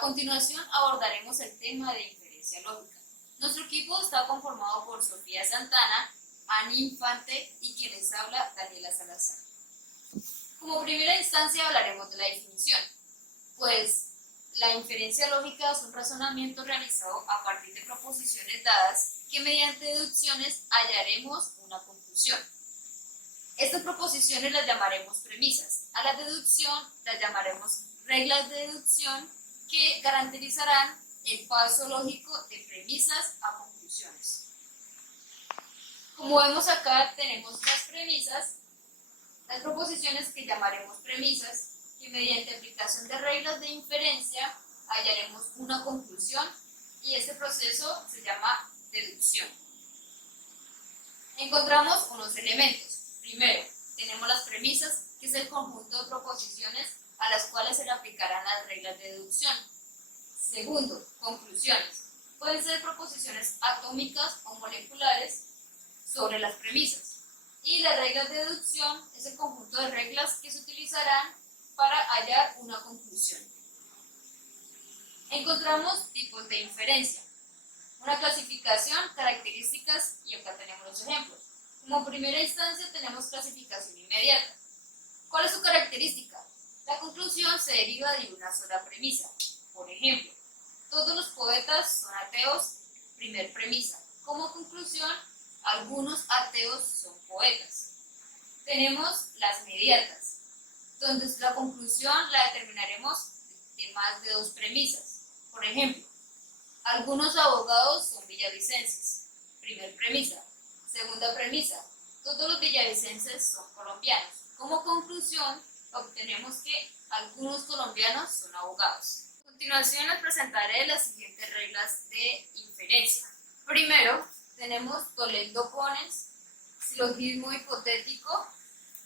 A continuación abordaremos el tema de inferencia lógica. Nuestro equipo está conformado por Sofía Santana, Ani Infante y quien les habla, Daniela Salazar. Como primera instancia hablaremos de la definición, pues la inferencia lógica es un razonamiento realizado a partir de proposiciones dadas que mediante deducciones hallaremos una conclusión. Estas proposiciones las llamaremos premisas, a la deducción las llamaremos reglas de deducción que garantizarán el paso lógico de premisas a conclusiones. Como vemos acá tenemos las premisas, las proposiciones que llamaremos premisas, que mediante aplicación de reglas de inferencia hallaremos una conclusión y este proceso se llama deducción. Encontramos unos elementos. Primero, tenemos las premisas, que es el conjunto de proposiciones a las cuales se le aplicarán las reglas de deducción. Segundo, conclusiones. Pueden ser proposiciones atómicas o moleculares sobre las premisas. Y las reglas de deducción es el conjunto de reglas que se utilizarán para hallar una conclusión. Encontramos tipos de inferencia, una clasificación, características y acá tenemos los ejemplos. Como primera instancia tenemos clasificación inmediata. ¿Cuál es su característica? La conclusión se deriva de una sola premisa. Por ejemplo, todos los poetas son ateos, primer premisa. Como conclusión, algunos ateos son poetas. Tenemos las mediatas, donde la conclusión la determinaremos de más de dos premisas. Por ejemplo, algunos abogados son villavicenses, primer premisa. Segunda premisa, todos los villavicenses son colombianos. Como conclusión, obtenemos que algunos colombianos son abogados. A continuación les presentaré las siguientes reglas de inferencia. Primero, tenemos tolendo ponens, silogismo hipotético,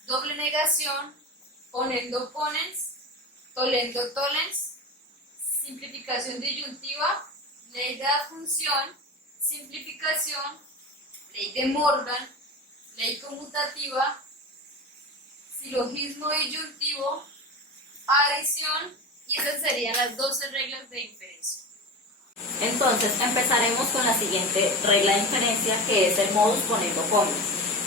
doble negación, ponendo ponens, tolendo tolens, simplificación disyuntiva, ley de afunción, simplificación, ley de Morgan, ley conmutativa, silogismo disyuntivo, adición, y esas serían las 12 reglas de inferencia. Entonces empezaremos con la siguiente regla de inferencia, que es el modus ponendo ponens,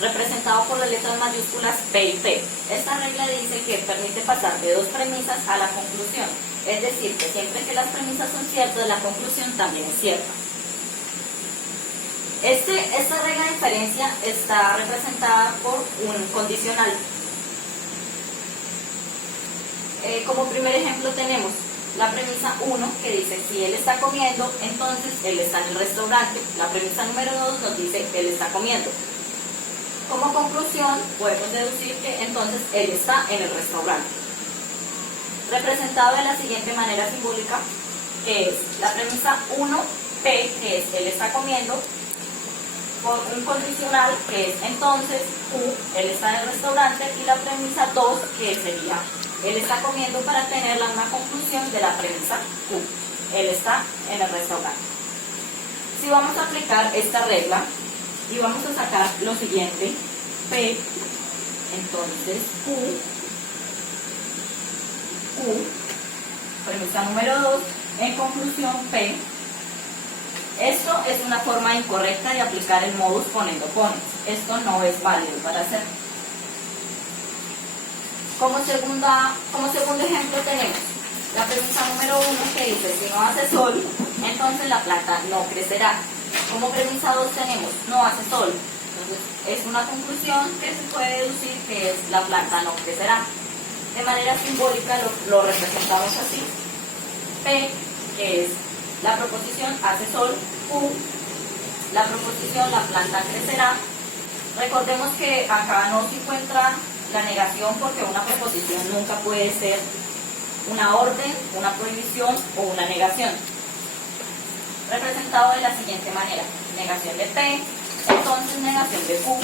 representado por las letras mayúsculas P y P. Esta regla dice que permite pasar de dos premisas a la conclusión, es decir, que siempre que las premisas son ciertas, la conclusión también es cierta. Esta regla de inferencia está representada por un condicional. Como primer ejemplo tenemos la premisa 1, que dice si él está comiendo, entonces él está en el restaurante. La premisa número 2 nos dice él está comiendo. Como conclusión podemos deducir que entonces él está en el restaurante. Representado de la siguiente manera simbólica, que es la premisa 1, P, que es él está comiendo, por un condicional que es entonces Q, él está en el restaurante, y la premisa 2, que sería él está comiendo, para tener una conclusión de la premisa Q, él está en el restaurante. Si vamos a aplicar esta regla y vamos a sacar lo siguiente, P, entonces Q, premisa número 2, en conclusión P. Esto es una forma incorrecta de aplicar el modus ponendo ponens. Esto no es válido para hacer. Como segundo ejemplo tenemos la premisa número 1, que dice si no hace sol, entonces la planta no crecerá. Como premisa 2 tenemos no hace sol. Entonces es una conclusión que se puede deducir que es la planta no crecerá. De manera simbólica lo representamos así. P, que es la proposición hace sol, Q, la proposición la planta crecerá. Recordemos que acá no se encuentra la negación, porque una proposición nunca puede ser una orden, una prohibición o una negación. Representado de la siguiente manera: negación de P, entonces negación de Q.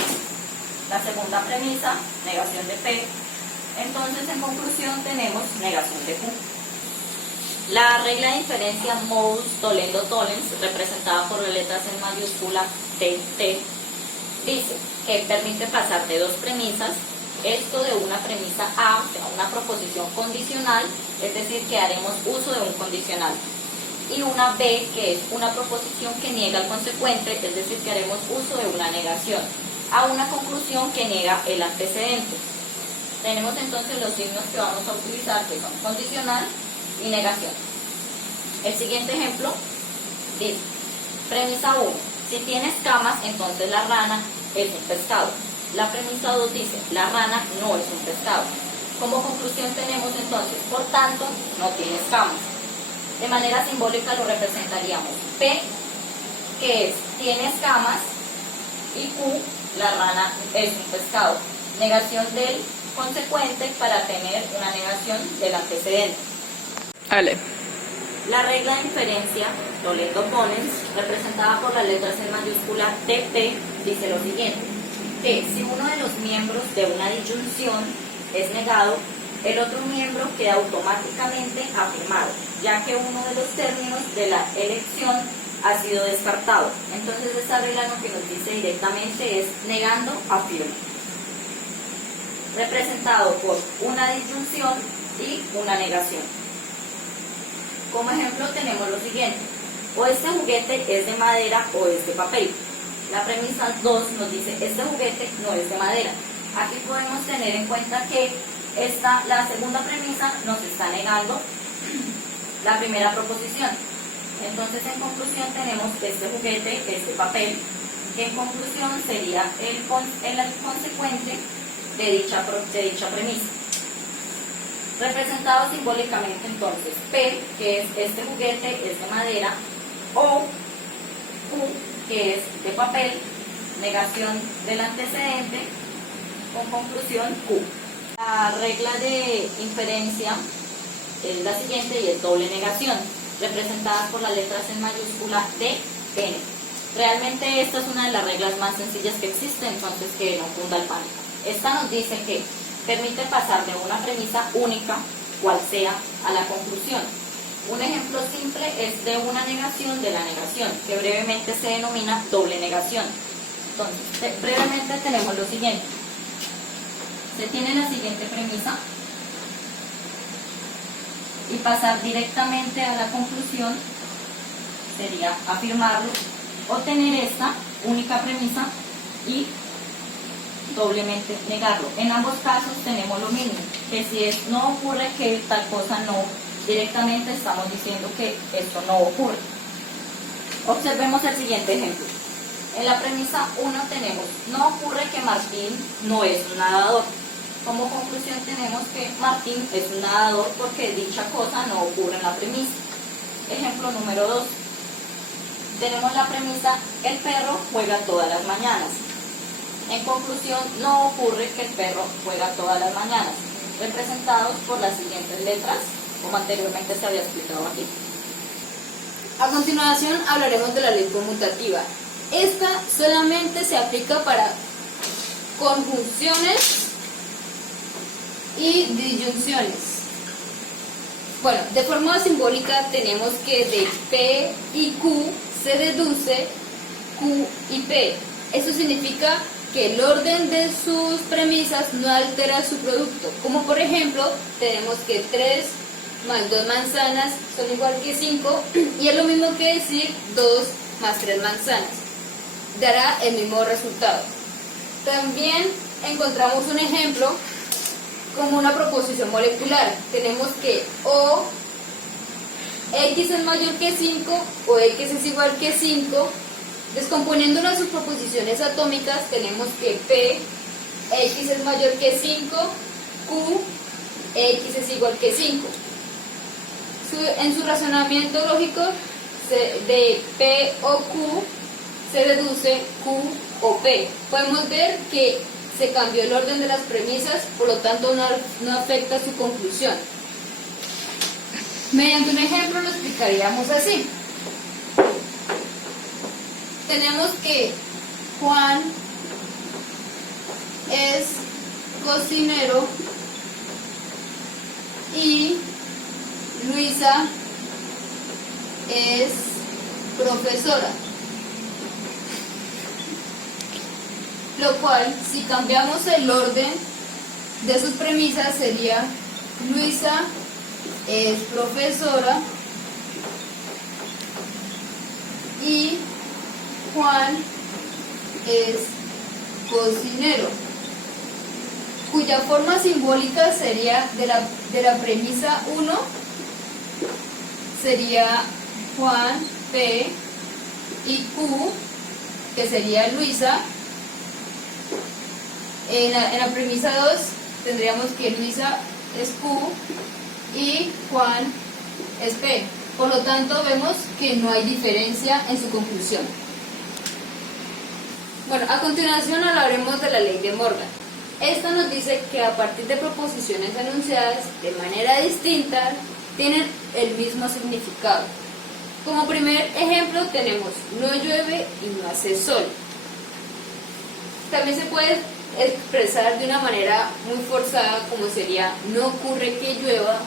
La segunda premisa, negación de P, entonces en conclusión tenemos negación de Q. La regla de inferencia modus tolendo tolens, representada por las letras en mayúscula T, dice que permite pasar de dos premisas, esto de una premisa A, o sea, una proposición condicional, es decir, que haremos uso de un condicional. y una B, que es una proposición que niega el consecuente, es decir, que haremos uso de una negación, a una conclusión que niega el antecedente. Tenemos entonces los signos que vamos a utilizar, que son condicional y negación. El siguiente ejemplo dice, premisa 1, si tienes camas, entonces la rana es un pescado. La premisa 2 dice, la rana no es un pescado. Como conclusión tenemos entonces, por tanto, no tienes camas. De manera simbólica lo representaríamos P, que es tienes camas, y Q, la rana es un pescado. Negación del consecuente para tener una negación del antecedente. Ale. La regla de inferencia, Toledo Ponens, representada por las letras en mayúscula TP, dice lo siguiente, que si uno de los miembros de una disyunción es negado, el otro miembro queda automáticamente afirmado, ya que uno de los términos de la elección ha sido descartado. Entonces esta regla lo que nos dice directamente es negando, afirma. Representado por una disyunción y una negación. Como ejemplo tenemos lo siguiente, o este juguete es de madera o es de papel. La premisa 2 nos dice, este juguete no es de madera. Aquí podemos tener en cuenta que la segunda premisa nos está negando la primera proposición. Entonces en conclusión tenemos que este juguete es de papel, que en conclusión sería el consecuente de dicha premisa. Representado simbólicamente entonces, P, que es este juguete es de madera, o Q, que es de papel, negación del antecedente, con conclusión Q. La regla de inferencia es la siguiente y es doble negación, representada por las letras en mayúscula D, N. Realmente esta es una de las reglas más sencillas que existen, entonces que no funda el pánico. Esta nos dice que permite pasar de una premisa única, cual sea, a la conclusión. Un ejemplo simple es de una negación de la negación, que brevemente se denomina doble negación. Entonces, brevemente tenemos lo siguiente. Se tiene la siguiente premisa y pasar directamente a la conclusión sería afirmarlo, o tener esta única premisa y doblemente negarlo. En ambos casos tenemos lo mismo, que si no ocurre que tal cosa no, directamente estamos diciendo que esto no ocurre. Observemos el siguiente ejemplo. En la premisa 1 tenemos, no ocurre que Martín no es un nadador. Como conclusión tenemos que Martín es un nadador porque dicha cosa no ocurre en la premisa. Ejemplo número 2. Tenemos la premisa, el perro juega todas las mañanas. En conclusión, no ocurre que el perro juega todas las mañanas, representados por las siguientes letras, como anteriormente se había explicado aquí. A continuación hablaremos de la ley conmutativa. Esta solamente se aplica para conjunciones y disyunciones. Bueno, de forma simbólica tenemos que de P y Q se deduce Q y P. Esto significa que el orden de sus premisas no altera su producto. Como por ejemplo, tenemos que 3 más 2 manzanas son igual que 5, y es lo mismo que decir 2 más 3 manzanas. Dará el mismo resultado. También encontramos un ejemplo como una proposición molecular. Tenemos que o x es mayor que 5 o x es igual que 5. Descomponiendo las subproposiciones atómicas tenemos que P, x es mayor que 5, Q, x es igual que 5. En su razonamiento lógico, de P o Q se deduce Q o P. Podemos ver que se cambió el orden de las premisas, por lo tanto no afecta su conclusión. Mediante un ejemplo lo explicaríamos así. Tenemos que Juan es cocinero y Luisa es profesora. Lo cual, si cambiamos el orden de sus premisas, sería Luisa es profesora y Juan es cocinero, cuya forma simbólica sería de la premisa 1, sería Juan, P, y Q, que sería Luisa. En la premisa 2 tendríamos que Luisa es Q y Juan es P. Por lo tanto, vemos que no hay diferencia en su conclusión. Bueno, a continuación hablaremos de la ley de Morgan. Esta nos dice que a partir de proposiciones enunciadas de manera distinta, tienen el mismo significado. Como primer ejemplo tenemos no llueve y no hace sol. También se puede expresar de una manera muy forzada como sería no ocurre que llueva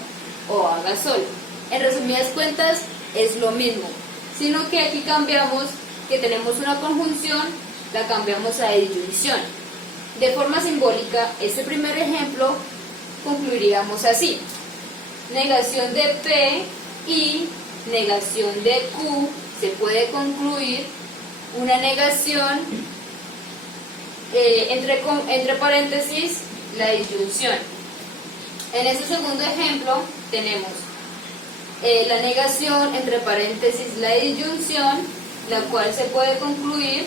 o haga sol. En resumidas cuentas es lo mismo, sino que aquí cambiamos que tenemos una conjunción, la cambiamos a disyunción. De forma simbólica, este primer ejemplo concluiríamos así: negación de P y negación de Q, se puede concluir una negación entre paréntesis la disyunción. En este segundo ejemplo tenemos la negación entre paréntesis la disyunción, la cual se puede concluir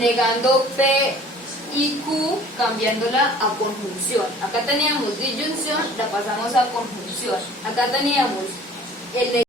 negando P y Q, cambiándola a conjunción. Acá teníamos disyunción, la pasamos a conjunción. Acá teníamos el